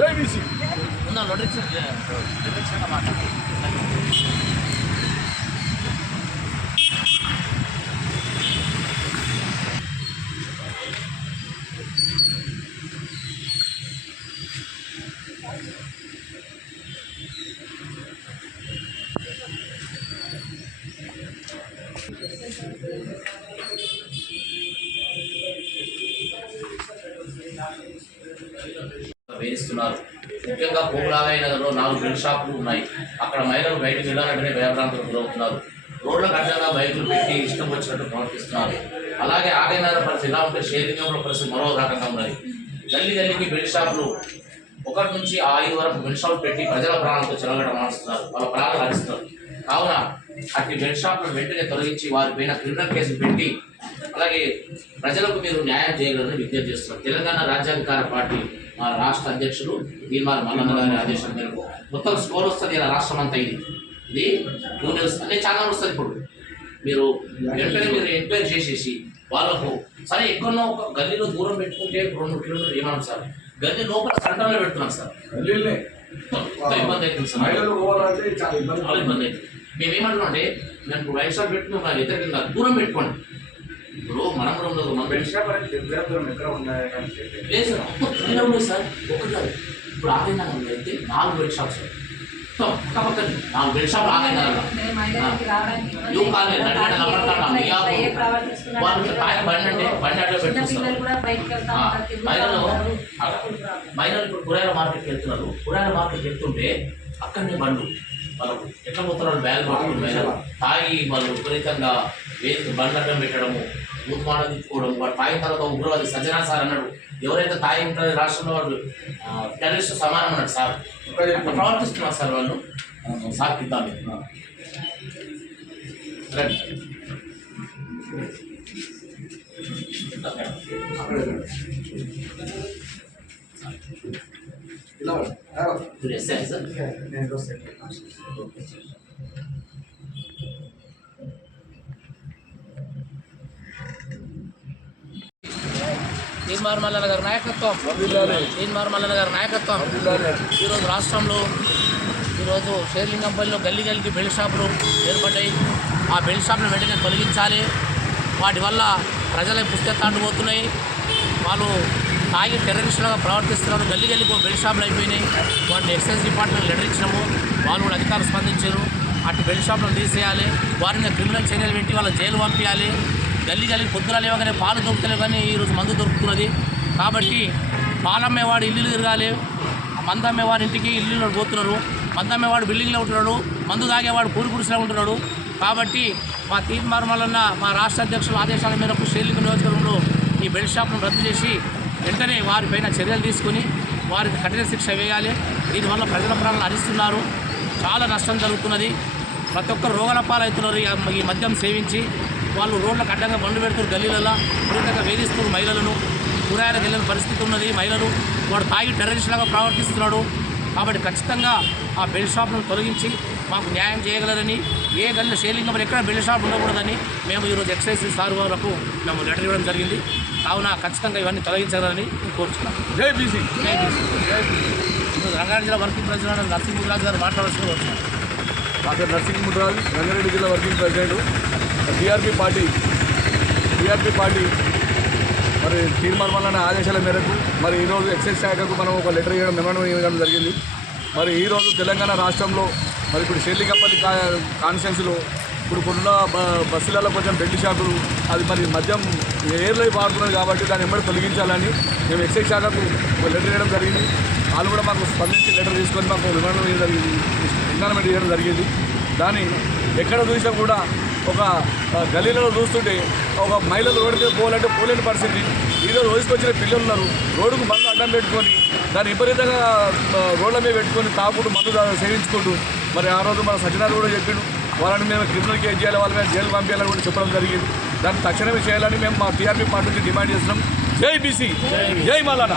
జై బీసీ వేయిస్తున్నారు. ముఖ్యంగా పోగులాగై నగర్లో 4 బెల్ట్ షాపులు ఉన్నాయి. అక్కడ మహిళలు బయటకు వెళ్ళాలంటేనే భయభ్రాంతులకు గురవుతున్నారు. రోడ్ల గడ్డగా బైకులు పెట్టి ఇష్టం వచ్చినట్టు ప్రవర్తిస్తున్నారు. అలాగే ఆగైనగర్ పరిస్థితి ఎలా ఉంటే షేరింగ్లో పరిస్థితి మరో రకంగా ఉన్నది. గల్లీకి బెల్ట్ షాపులు 1 నుంచి 5 వరకు బెల్ట్ షాపులు పెట్టి ప్రజల ప్రాణాలతో చెలగడం మారుస్తున్నారు. వాళ్ళ ప్రాణాలు హరిస్తున్నారు. కావున అట్టి బెల్ట్ షాపులను వెంటనే తొలగించి వారిపైన క్రిమినల్ కేసులు పెట్టి అలాగే ప్రజలకు మీరు న్యాయం చేయగలరని విజ్ఞప్తి చేస్తున్నారు. తెలంగాణ రాజ్యాధికార పార్టీ మా రాష్ట్ర అధ్యక్షులు తీర్మానం మల్లన్న గారి ఆదేశం మేరకు మొత్తం స్కోర్ వస్తుంది. ఇలా రాష్ట్రం అంతా ఇది న్యూస్ అన్ని ఛానల్ వస్తుంది. ఇప్పుడు మీరు వెంటనే మీరు ఎంక్వైరీ చేసేసి వాళ్ళకు సరే ఎక్కడో ఒక గల్లీలో దూరం పెట్టుకుంటే 2 కిలోమీటర్లు ఏమన్నా సార్, గల్లీ లోపల సెంటర్లో పెడుతున్నాం సార్, ఇబ్బంది అవుతుంది సార్, చాలా ఇబ్బంది అవుతుంది. మేమేమంటున్నాం అంటే మేము రైట్ సైడ్ పెట్టుకున్నాం వ్యతిరేకంగా దూరం పెట్టుకోండి. ఇప్పుడు మనం కూడా ఉండదు, మనం లేదు సార్ సార్ ఒకటి కాదు. ఇప్పుడు ఆగైనా అయితే 4 బెల్ట్ షాప్స్ పక్క 4 బెల్ట్ షాప్ ఆగైనా బండి అడ్డ పెట్టుకుంటారు. మహిళలు ఇప్పుడు కూరగాయల మార్కెట్కి వెళ్తున్నారు. కూరగాయల మార్కెట్కి వెళ్తుంటే అక్కడనే బండ్లు వాళ్ళకు ఎట్లా పోతున్నారు, బ్యాగ్ పట్టుకుని మహిళలు తాగి వాళ్ళు విపరీతంగా బండ్లు అడ్డం పెట్టడము, ఊతుమాట తీసుకోవడం. వాడు తాగిన తర్వాత ఉగ్రవాది సజ్జనా సార్ అన్నాడు, ఎవరైతే తాగి ఉంటారో రాష్ట్రంలో వాళ్ళు టెర్రరిస్ట్ సమానం అన్నాడు సార్. ప్రవర్తిస్తున్నారు సార్ వాళ్ళు. సార్ ఇద్దాం తీర్మానం మల్లన్న గారి నాయకత్వం, తీర్మానం మల్లన్న గారి నాయకత్వం. ఈరోజు రాష్ట్రంలో ఈరోజు షేర్లింగంపల్లిలో గల్లీకి బెల్ట్ షాపులు ఏర్పడ్డాయి. ఆ బెల్ట్ షాపులను వెంటనే తొలగించాలి. వాటి వల్ల ప్రజల పుస్తకాండుపోతున్నాయి. వాళ్ళు తాగి టెర్రరిస్టులుగా ప్రవర్తిస్తున్నారు. గల్లీకి బెల్ట్ షాపులు అయిపోయినాయి. వాటిని ఎక్సైజ్ డిపార్ట్మెంట్ లెటర్ ఇచ్చినాము. వాళ్ళు కూడా అధికారులు స్పందించారు. అటు బెల్ట్ షాపులను తీసేయాలి. వారిని క్రిమినల్ చర్యలు పెట్టి వాళ్ళ జైలు పంపించాలి. గల్లీకి పొద్దున లేవగానే పాలు దొరుకుతలేవు, కానీ ఈరోజు మందు దొరుకుతున్నది. కాబట్టి పాలు అమ్మేవాడు ఇల్లు తిరగాలి, మందు అమ్మేవాడు ఇంటికి ఇల్లు పోతున్నారు. మందు అమ్మేవాడు బిల్డింగ్లో ఉంటున్నాడు, మందు తాగేవాడు పూరి గుడిసెలో ఉంటున్నాడు. కాబట్టి మా తీర్మానం మల్లన్న మా రాష్ట్ర అధ్యక్షుల ఆదేశాల మేరకు షేర్లింగం నియోజకవర్గంలో ఈ బెల్ట్ షాప్ను రద్దు చేసి వెంటనే వారిపైన చర్యలు తీసుకుని వారికి కఠిన శిక్ష వేయాలి. దీనివల్ల ప్రజల ప్రాణాలు హరిస్తున్నారు. చాలా నష్టం జరుగుతున్నది. ప్రతి ఒక్కరు రోగాల పాలవుతున్నారు. ఈ మద్యం సేవించి వాళ్ళు రోడ్లకు అడ్డంగా బండ్లు పెడుతున్నారు. గల్లీలలో విపరీతంగా వేధిస్తున్నారు. మహిళలను కూరగాయలకు వెళ్ళిన పరిస్థితి ఉన్నది. మహిళలు వాడు తాగి టెర్రరిస్టులాగా ప్రవర్తిస్తున్నాడు. కాబట్టి ఖచ్చితంగా ఆ బెల్ట్ షాప్లను తొలగించి మాకు న్యాయం చేయగలరని, ఏ గల్లీలో షేర్లింగంలో ఎక్కడ బెల్ట్ షాప్ ఉండకూడదని మేము ఈరోజు ఎక్సైజ్ సార్ వాళ్లకు మేము లెటర్ ఇవ్వడం జరిగింది. కావున ఖచ్చితంగా ఇవన్నీ తొలగించాలని కోరుచున్నాం. జై బీసీ. జై బీసీ. రంగారెడ్డి జిల్లా వర్కింగ్ ప్రెసిడెంట్ నరసింహరాజు గారు మాట్లాడాల్సి వచ్చినారు. నా పేరు నరసింహరాజు, రంగారెడ్డి జిల్లా వర్కింగ్ ప్రెసిడెంట్. టీఆర్పీ పార్టీ మరి తీర్మానం వలన ఆదేశాల మేరకు మరి ఈరోజు ఎక్సైజ్ శాఖకు మనం ఒక లెటర్ ఇవ్వడం, మెమోరం ఇవ్వడం జరిగింది. మరి ఈరోజు తెలంగాణ రాష్ట్రంలో మరి ఇప్పుడు షేర్లింగంపల్లి కాన్స్టిట్యున్సీలో ఇప్పుడు కొన్న బస్సులలో కొంచెం బెల్ట్ షాపులు అది మరి మద్యం ఎయిర్లో వాడుతున్నారు. కాబట్టి దాన్ని ఎమ్మడి తొలగించాలని మేము ఎక్సైజ్ శాఖకు ఒక లెటర్ ఇవ్వడం జరిగింది. వాళ్ళు కూడా మాకు స్పందించి లెటర్ తీసుకొని మాకు విమానం ఇవ్వడం జరిగింది. దాన్ని ఎక్కడ చూసినా కూడా ఒక గల్లీలలో చూస్తుంటే ఒక మహిళలు రోడ్డుకి పోవాలంటే పోలేని పరిస్థితి. ఈరోజు రోజుకొచ్చిన పిల్లలు ఉన్నారు, రోడ్డుకు బండ్లు అడ్డం పెట్టుకొని దాన్ని విపరీతంగా రోడ్ల మీద పెట్టుకొని తాగుకుంటూ మందు సేవించుకుంటూ మరి ఆ రోజు మన సజ్జనారు కూడా చెప్పిండు, వాళ్ళని మేము క్రిమినల్ కేసు చేయాలి, వాళ్ళ మీద జైలు పంపించాలని కూడా చెప్పడం జరిగింది. దాన్ని తక్షణమే చేయాలని మేము మా టీఆర్పీ పార్టీ నుంచి డిమాండ్ చేస్తున్నాం. జై బీసీ, జై మల్లన్న.